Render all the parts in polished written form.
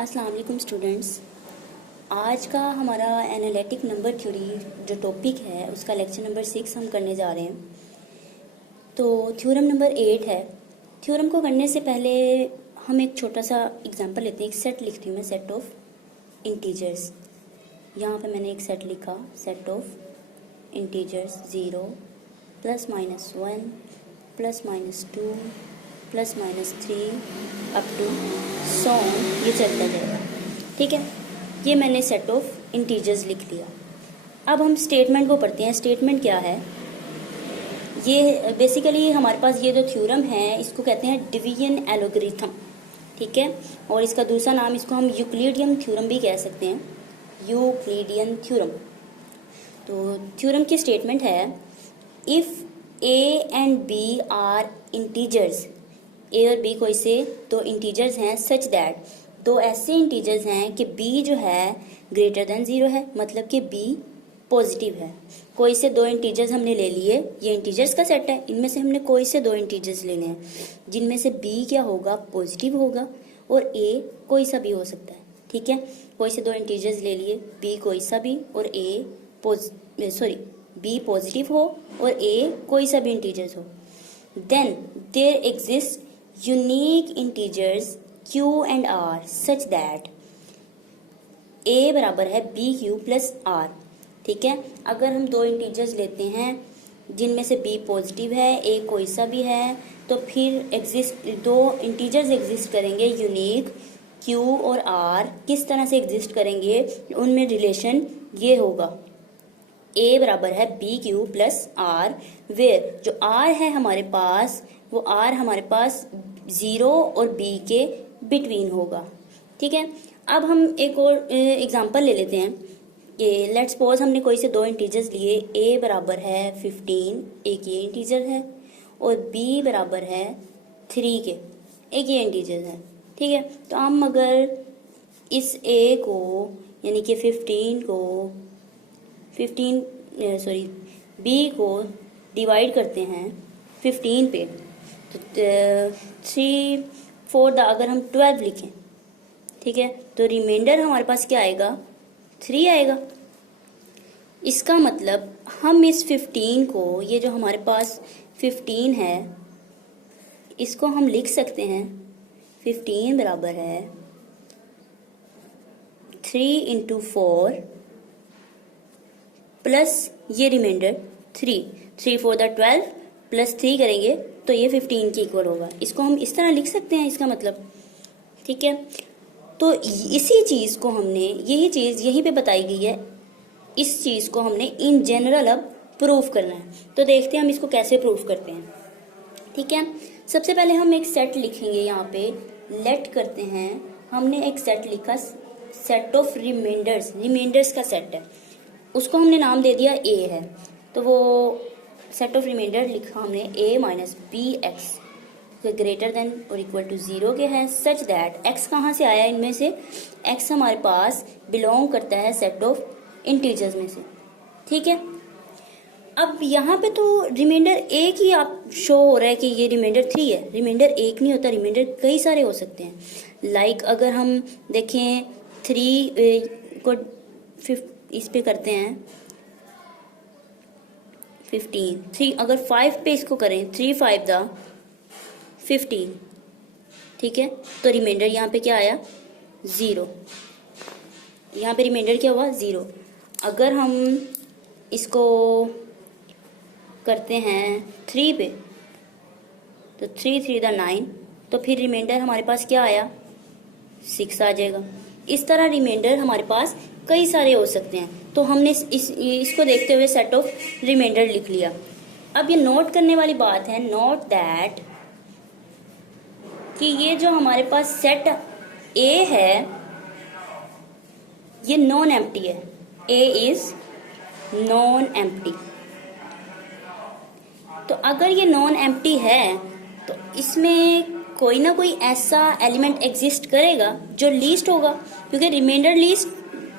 अस्सलाम वालेकुम स्टूडेंट्स। आज का हमारा एनालिटिक नंबर थ्योरी जो टॉपिक है उसका लेक्चर नंबर 6 हम करने जा रहे हैं। तो थ्योरम नंबर 8 है। थ्योरम को करने से पहले हम एक छोटा सा एग्जांपल लेते हैं। एक सेट लिखती हूँ मैं, सेट ऑफ इंटीजर्स। यहाँ पे मैंने एक सेट लिखा, set of integers 0 +-1 +-2 +-3 up to so ये चलता जाएगा। ठीक है, ये मैंने सेट ऑफ इंटीजर्स लिख लिया। अब हम स्टेटमेंट को पढ़ते हैं। स्टेटमेंट क्या है? ये बेसिकली हमारे पास ये जो थ्योरम है इसको कहते हैं डिवीजन एल्गोरिथम। ठीक है, और इसका दूसरा नाम, इसको हम यूक्लिडियन थ्योरम भी कह सकते हैं, यूक्लिडियन थ्योरम। तो थ्योरम की स्टेटमेंट है, if A and B are integers, A और बी कोई से दो इंटीजर्स हैं, सच दैट, दो ऐसे इंटीजर्स हैं कि बी जो है ग्रेटर देन 0 है, मतलब कि बी पॉजिटिव है। कोई से दो इंटीजर्स हमने ले लिए, ये इंटीजर्स का सेट है, इनमें से हमने कोई से दो इंटीजर्स लेने हैं जिनमें से बी क्या होगा, पॉजिटिव होगा, और ए कोई सा भी हो सकता है। ठीक है, कोई से दो इंटीजर्स ले लिए, बी कोई सा भी और ए बी पॉजिटिव हो और ए कोई सा भी इंटीजर्स हो। Then there exist unique integers q and r such that a बराबर है bq प्लस r। ठीक है, अगर हम दो इंटीजर्स लेते हैं जिनमें से b पॉजिटिव है, a कोई सा भी है, तो फिर दो इंटीजर्स एग्जिस्ट करेंगे यूनिक, q और r किस तरह से एग्जिस्ट करेंगे, उनमें रिलेशन ये होगा, a बराबर है bq प्लस r, वेयर जो r है हमारे पास, वो r हमारे पास 0 और b के बिटवीन होगा। ठीक है, अब हम एक और एग्जांपल ले लेते हैं कि लेट्स सपोज हमने कोई से दो इंटीजर्स लिए, a बराबर है 15, एक ये इंटीजर है, और b बराबर है 3 के, एक ये इंटीजर है। ठीक है, तो हम अगर इस a को यानी कि b को डिवाइड करते हैं 15 पे, तो 3/4 अगर हम 12 लिखें, ठीक है, तो रिमाइंडर हमारे पास क्या आएगा, 3 आएगा। इसका मतलब हम इस 15 को, ये जो हमारे पास 15 है, इसको हम लिख सकते हैं 15 बराबर है 3 × 4 प्लस ये रिमाइंडर 3/4 12 प्लस 3 करेंगे तो ये 15 के इक्वल होगा। इसको हम इस तरह लिख सकते हैं, इसका मतलब। ठीक है, तो इसी चीज़ को हमने, यही चीज़ यहीं पे बताई गई है, इस चीज़ को हमने इन जनरल अब प्रूफ करना है। तो देखते हैं हम इसको कैसे प्रूफ करते हैं। ठीक है, सबसे पहले हम एक सेट लिखेंगे, यहाँ पे लेट करते हैं। हमने एक सेट लिखा, सेट ऑफ रिमाइंडर्स का सेट है, उसको हमने नाम दे दिया ए है। तो वो सेट ऑफ रिमाइंडर लिखा हमने a minus b x greater than और इक्वल टू 0 के है, सच दैट x कहाँ से आया, इनमें से x हमारे पास बिलोंग करता है सेट ऑफ इंटीजर्स में से। ठीक है, अब यहाँ पे तो रिमाइंडर एक ही आप शो हो रहा है कि ये रिमाइंडर 3 है। रिमाइंडर एक नहीं होता, रिमाइंडर कई सारे हो सकते हैं। लाइक अगर हम देखें 3 को इस पे करते हैं 15, 3 अगर 5 पे इसको करें, 3×5 = 15। ठीक है, तो रिमाइंडर यहाँ पे क्या आया, 0। यहाँ पे रिमाइंडर क्या हुआ, 0। अगर हम इसको करते हैं 3 पे, तो 3×3 = 9, तो फिर रिमाइंडर हमारे पास क्या आया, 6 आ जाएगा। इस तरह रिमाइंडर हमारे पास कई सारे हो सकते हैं। तो हमने इसको देखते हुए सेट ऑफ रिमाइंडर लिख लिया। अब ये नोट करने वाली बात है, नोट दैट, कि ये जो हमारे पास सेट ए है ये नॉन एम्प्टी है, ए इज नॉन एम्प्टी। तो अगर ये नॉन एम्प्टी है तो इसमें कोई ना कोई ऐसा एलिमेंट एग्जिस्ट करेगा जो लीस्ट होगा, क्योंकि रिमाइंडर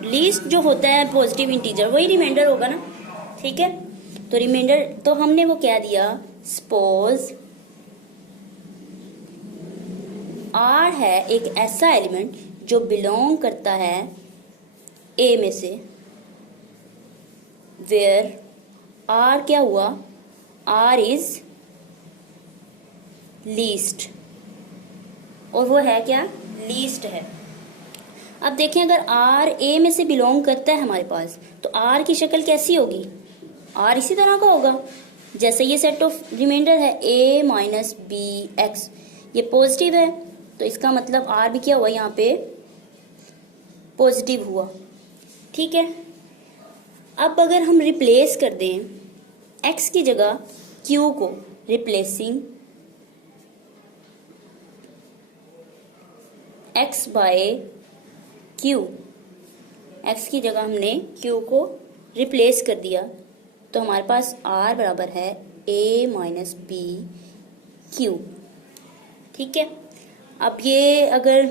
लीस्ट जो होता है पॉजिटिव इंटीजर, वही रिमाइंडर होगा ना। ठीक है, तो रिमाइंडर, तो हमने वो क्या दिया, सपोज R है एक ऐसा एलिमेंट जो बिलोंग करता है ए में से, वेयर आर क्या हुआ, आर इज लीस्ट, और वो है क्या, लीस्ट है। अब देखें अगर आर ए में से बिलोंग करता है हमारे पास, तो आर की शक्ल कैसी होगी, आर इसी तरह का होगा जैसे ये सेट ऑफ रिमाइंडर है ए माइनस बी एक्स, ये पॉजिटिव है तो इसका मतलब आर भी क्या हुआ यहाँ पे, पॉजिटिव हुआ। ठीक है, अब अगर हम रिप्लेस कर दें एक्स की जगह क्यू को, replacing x by q, x की जगह हमने क्यू को रिप्लेस कर दिया, तो हमारे पास आर बराबर है ए माइनस बी क्यू। ठीक है, अब ये अगर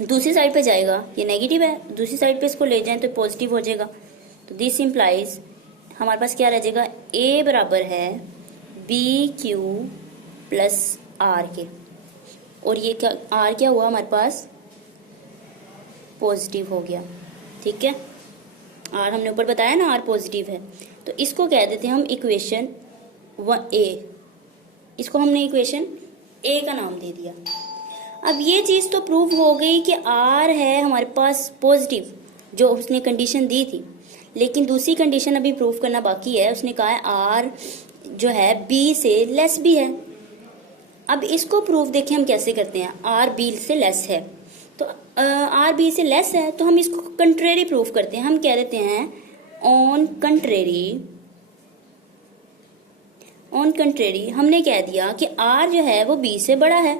दूसरी साइड पे जाएगा, ये नेगेटिव है, दूसरी साइड पे इसको ले जाएं तो पॉजिटिव हो जाएगा, तो दिस इम्प्लाइज हमारे पास क्या रह जाएगा, ए बराबर है बी क्यू प्लस आर के, और ये क्या, आर क्या हुआ हमारे पास, पॉजिटिव हो गया। ठीक है, आर हमने ऊपर बताया ना आर पॉजिटिव है, तो इसको कह देते हैं हम इक्वेशन ए, इसको हमने इक्वेशन ए का नाम दे दिया। अब ये चीज तो प्रूव हो गई कि आर है हमारे पास पॉजिटिव, जो उसने कंडीशन दी थी, लेकिन दूसरी कंडीशन अभी प्रूव करना बाकी है। उसने कहा है आर जो है बी से लेस भी है। अब इसको प्रूव देखें हम कैसे करते हैं, आर बी से लेस है, तो आर बी से लेस है तो हम इसको कंट्रेरी प्रूफ करते हैं। हम कह देते हैं ऑन कंट्रेरी हमने कह दिया कि आर जो है वो बी से बड़ा है।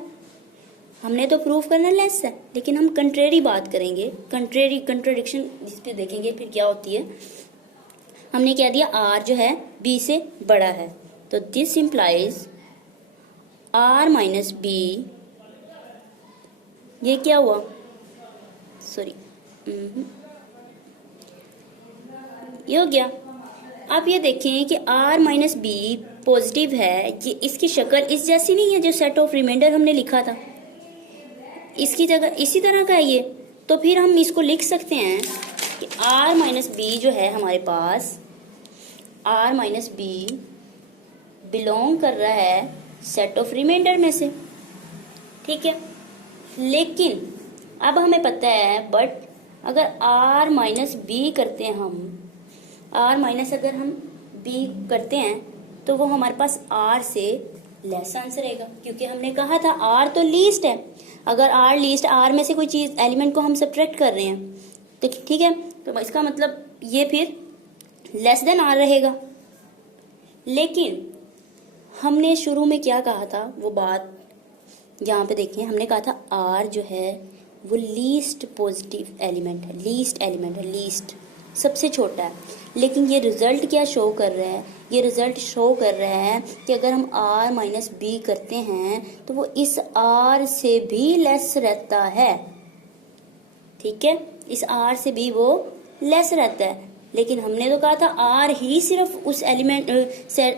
हमने तो प्रूफ करना लेस है, लेकिन हम कंट्रेरी बात करेंगे, कंट्राडिक्शन जिस पे देखेंगे फिर क्या होती है। हमने कह दिया आर जो है बी से बड़ा है, तो this implies r minus b, ये क्या हुआ, सॉरी ये हो गया। आप ये देखें कि r माइनस बी पॉजिटिव है, कि इसकी शक्ल इस जैसी नहीं है जो सेट ऑफ रिमाइंडर हमने लिखा था, इसकी जगह इसी तरह का है ये, तो फिर हम इसको लिख सकते हैं कि r माइनस बी जो है हमारे पास, r माइनस बी बिलोंग कर रहा है सेट ऑफ रिमाइंडर में से। ठीक है, लेकिन अब हमें पता है, बट अगर r माइनस बी करते हैं हम, r माइनस अगर हम b करते हैं तो वो हमारे पास r से लेस आंसर आएगा, क्योंकि हमने कहा था r तो लीस्ट है। अगर r लीस्ट, r में से कोई चीज एलिमेंट को हम सब्ट्रैक्ट कर रहे हैं तो ठीक है, तो इसका मतलब ये फिर लेस देन r रहेगा। लेकिन हमने शुरू में क्या कहा था, वो बात यहाँ पे देखें, हमने कहा था r जो है वो लीस्ट पॉजिटिव एलिमेंट है, लीस्ट सबसे छोटा है। लेकिन ये रिजल्ट क्या शो कर रहा है, ये रिजल्ट शो कर रहा है कि अगर हम r माइनस बी करते हैं तो वो इस r से भी लेस रहता है। ठीक है, इस r से भी वो लेस रहता है, लेकिन हमने तो कहा था r ही सिर्फ उस एलिमेंट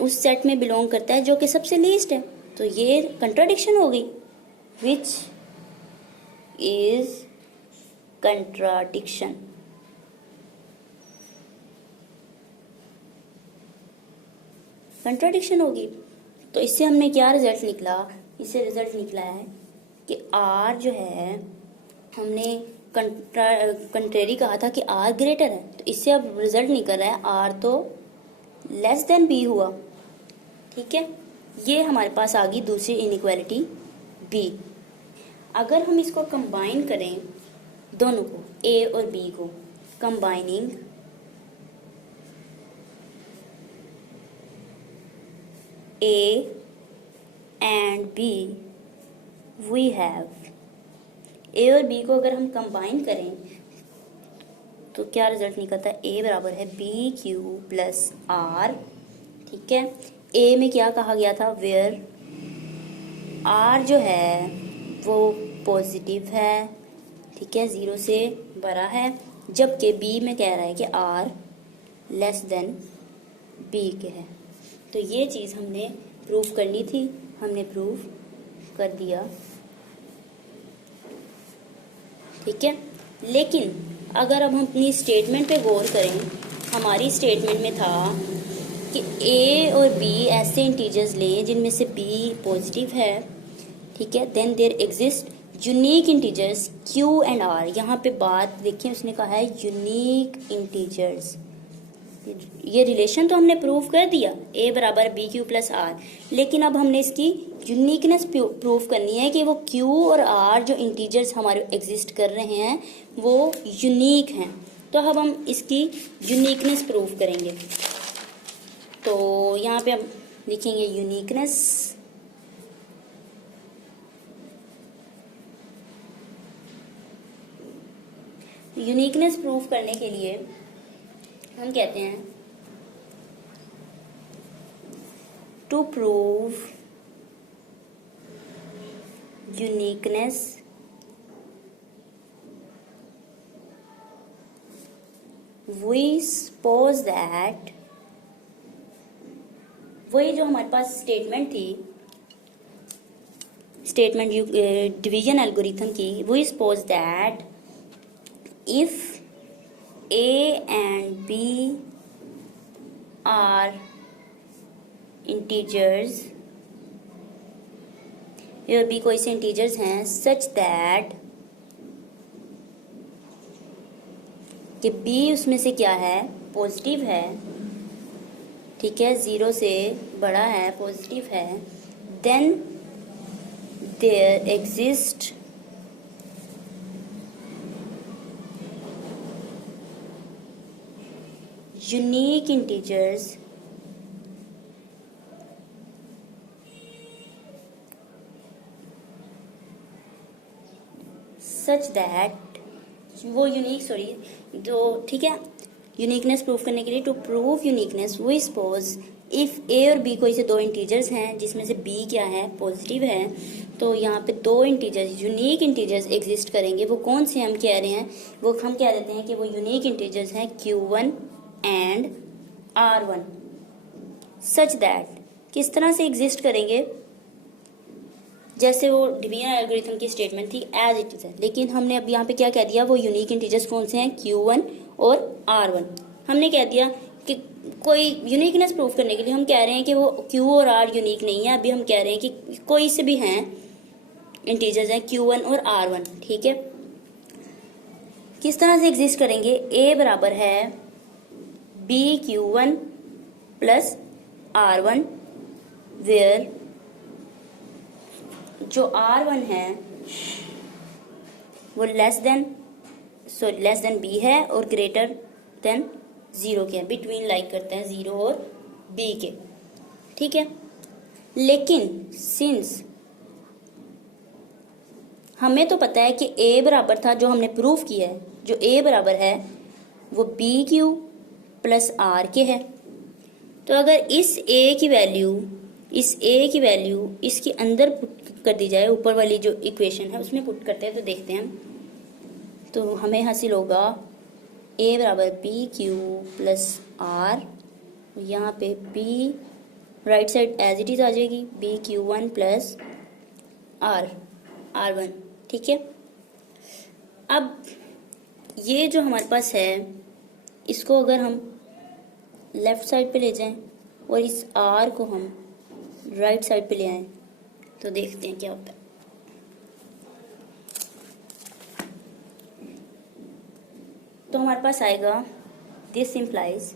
उस सेट में बिलोंग करता है जो कि सबसे लीस्ट है, तो ये कंट्राडिक्शन हो गई, विच इज कंट्राडिक्शन। कंट्राडिक्शन होगी, तो इससे हमने क्या रिजल्ट निकला, इससे रिजल्ट निकला है कि r जो है, हमने कंट्रेरी कहा था कि r ग्रेटर है, तो इससे अब रिजल्ट निकल रहा है r तो लेस देन b हुआ। ठीक है, ये हमारे पास आ गई दूसरी इनइक्वालिटी b। अगर हम इसको कंबाइन करें, दोनों को a और b को, combining A and B, we have, A और B को अगर हम कंबाइन करें तो क्या रिजल्ट निकलता है, A बराबर है बी क्यू प्लस आर। ठीक है, A में क्या कहा गया था, वेयर R जो है वो पॉजिटिव है, ठीक है, 0 से बड़ा है, जबकि B में कह रहा है कि R लेस देन B के है। तो ये चीज़ हमने प्रूफ करनी थी, हमने प्रूफ कर दिया। ठीक है। लेकिन अगर अब हम अपनी स्टेटमेंट पे गौर करें, हमारी स्टेटमेंट में था कि ए और बी ऐसे इंटीजर्स लें जिनमें से बी पॉजिटिव है, ठीक है। Then there exist unique integers q and r. यहाँ पे बात देखिए, उसने कहा है यूनिक इंटीजर्स। ये रिलेशन तो हमने प्रूव कर दिया, ए बराबर बी क्यू प्लस आर, लेकिन अब हमने इसकी यूनिकनेस प्रूव करनी है कि वो क्यू और आर जो इंटीजर्स हमारे एग्जिस्ट कर रहे हैं वो यूनिक हैं। तो अब हम इसकी यूनिकनेस प्रूव करेंगे। तो यहाँ पे हम लिखेंगे यूनिकनेस। यूनिकनेस प्रूव करने के लिए हम कहते हैं to prove uniqueness we suppose that, वही जो हमारे पास स्टेटमेंट थी, स्टेटमेंट डिवीजन एल्गोरिथम की, we suppose that if A and B are integers, A और B कोई से इंटीजर्स हैं, such that कि B उसमें से क्या है, पॉजिटिव है, ठीक है, 0 से बड़ा है, पॉजिटिव है, then there exist unique integers such that, वो यूनिक जो, ठीक है, यूनिकनेस प्रूव करने के लिए to prove uniqueness we suppose if A और बी कोई से दो इंटीजर्स हैं जिसमें से बी क्या है, पॉजिटिव है, तो यहाँ पे दो इंटीजर्स, यूनिक इंटीजर्स एग्जिस्ट करेंगे। वो कौन से हम कह रहे हैं, वो हम कह देते हैं कि वो यूनिक इंटीजर्स हैं Q1 and R1, such that, किस तरह से एग्जिस्ट करेंगे, जैसे वो डिवीजन एल्गोरिथम की स्टेटमेंट थी एज इट इज है, लेकिन हमने अब यहाँ पे क्या कह दिया, वो यूनिक इंटीजर्स कौन से हैं, Q1 और R1। हमने कह दिया कि कोई यूनिकनेस प्रूफ करने के लिए हम कह रहे हैं कि वो Q और R यूनिक नहीं है, अभी हम कह रहे हैं कि कोई से भी हैं इंटीजर्स हैं Q1 और R1, ठीक है। किस तरह से एग्जिस्ट करेंगे, A बराबर है BQ1 प्लस R1 वेयर जो R1 है वो लेस देन B है और ग्रेटर देन 0 के, बिटवीन लाइक करते हैं 0 और B के, ठीक है। लेकिन सिंस हमें तो पता है कि A बराबर था, जो हमने प्रूफ किया है, जो A बराबर है वो BQ प्लस R के है, तो अगर इस A की वैल्यू इसके अंदर पुट कर दी जाए, ऊपर वाली जो इक्वेशन है उसमें पुट करते हैं, तो देखते हैं हम, तो हमें हासिल होगा A बराबर BQ प्लस R, यहाँ पे B right side as it is आ जाएगी, BQ1 प्लस R1, ठीक है। अब ये जो हमारे पास है, इसको अगर हम लेफ्ट साइड पे ले जाएं और इस R को हम राइट साइड पे ले आएं, तो देखते हैं क्या होता है। तो हमारे पास आएगा दिस इम्प्लाइज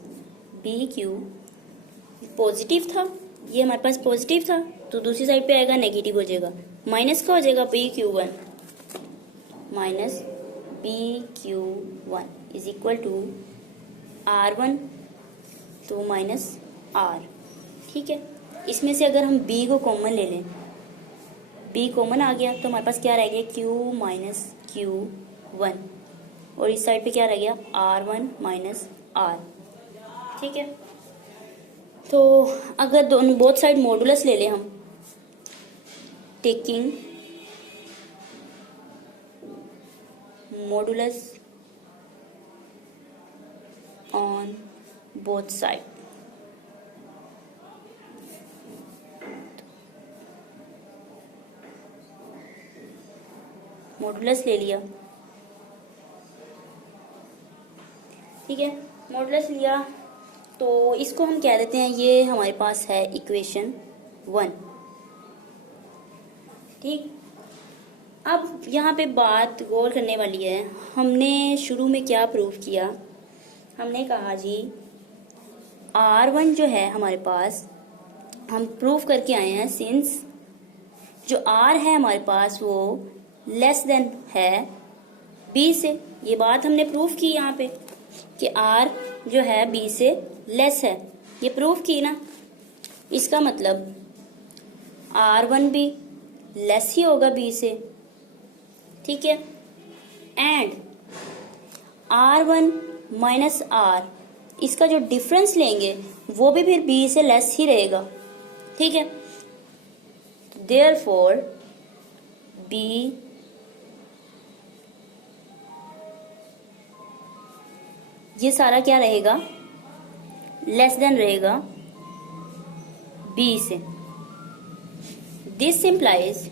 BQ पॉजिटिव था, ये हमारे पास पॉजिटिव था, तो दूसरी साइड पे आएगा नेगेटिव हो जाएगा, माइनस का हो जाएगा BQ1 minus BQ1 is equal to R1 तो माइनस R, ठीक है। इसमें से अगर हम B को कॉमन ले लें, B कॉमन आ गया, तो हमारे पास क्या रह गया, Q माइनस Q1, और इस साइड पे क्या रह गया, R1 माइनस R, ठीक है। तो अगर दोनों बोथ साइड मॉडुलस ले लें हम, taking modulus on both side, modulus ले लिया, ठीक है, मॉडुलस लिया तो इसको हम कह देते हैं ये हमारे पास है इक्वेशन 1। ठीक, अब यहाँ पे बात गौर करने वाली है। हमने शुरू में क्या प्रूव किया, हमने कहा जी R1 जो है हमारे पास, हम प्रूव करके आए हैं सिंस जो R है हमारे पास वो लेस देन है B से। ये बात हमने प्रूव की यहाँ पे कि R जो है B से लेस है, ये प्रूव की ना। इसका मतलब R1 भी लेस ही होगा B से, ठीक है। एंड R1 माइनस R, इसका जो डिफरेंस लेंगे वो भी फिर B से लेस ही रहेगा, ठीक है। देयरफॉर B ये सारा क्या रहेगा, लेस देन रहेगा B से। दिस इम्प्लाइज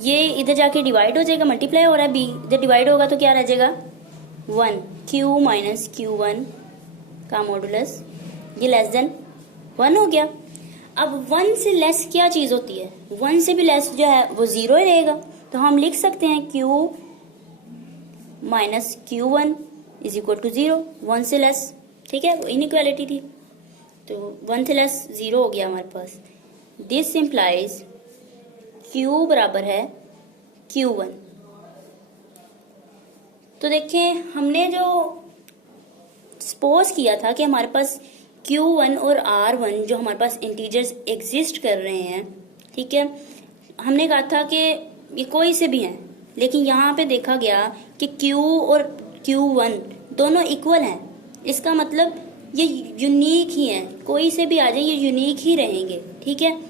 ये इधर जाके डिवाइड हो जाएगा, मल्टीप्लाई हो रहा है B, इधर डिवाइड होगा तो क्या रह जाएगा 1, Q माइनस Q1 का मॉडुलस ये लेस देन 1 हो गया। अब 1 से लेस क्या चीज होती है, 1 से भी लेस जो है वो 0 ही रहेगा। तो हम लिख सकते हैं Q minus Q1 is equal to 0, 1 से लेस, ठीक है, वो इनइक्वालिटी थी तो 1 से लेस 0 हो गया हमारे पास। दिस इम्प्लाइज Q बराबर है Q1। तो देखें हमने जो सपोज किया था कि हमारे पास Q1 और R1 जो हमारे पास इंटीजर्स एग्जिस्ट कर रहे हैं, ठीक है, हमने कहा था कि ये कोई से भी हैं, लेकिन यहाँ पे देखा गया कि Q और Q1 दोनों इक्वल हैं। इसका मतलब ये यूनिक ही हैं, कोई से भी आ जाए ये यूनिक ही रहेंगे, ठीक है।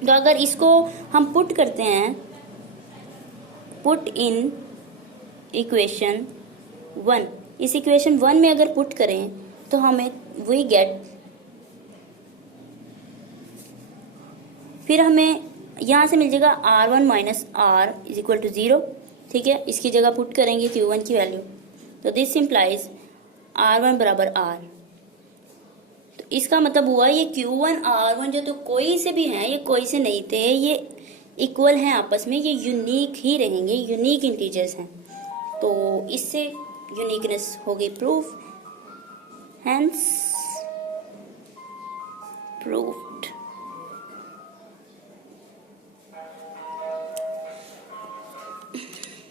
तो अगर इसको हम पुट करते हैं, पुट इन इक्वेशन 1, इस इक्वेशन 1 में अगर पुट करें तो हमें वी गेट, फिर हमें यहाँ से मिल जाएगा R1 minus R is equal to 0, ठीक है। इसकी जगह पुट करेंगे Q1 की वैल्यू, तो दिस इम्प्लाइज R1 बराबर R। तो इसका मतलब हुआ ये Q1 R1 जो तो कोई से भी हैं, ये कोई से नहीं थे, ये इक्वल हैं आपस में, ये यूनिक ही रहेंगे, यूनिक इंटीजर्स हैं। तो इससे यूनिकनेस हो गई प्रूफ, हेंस प्रूफ।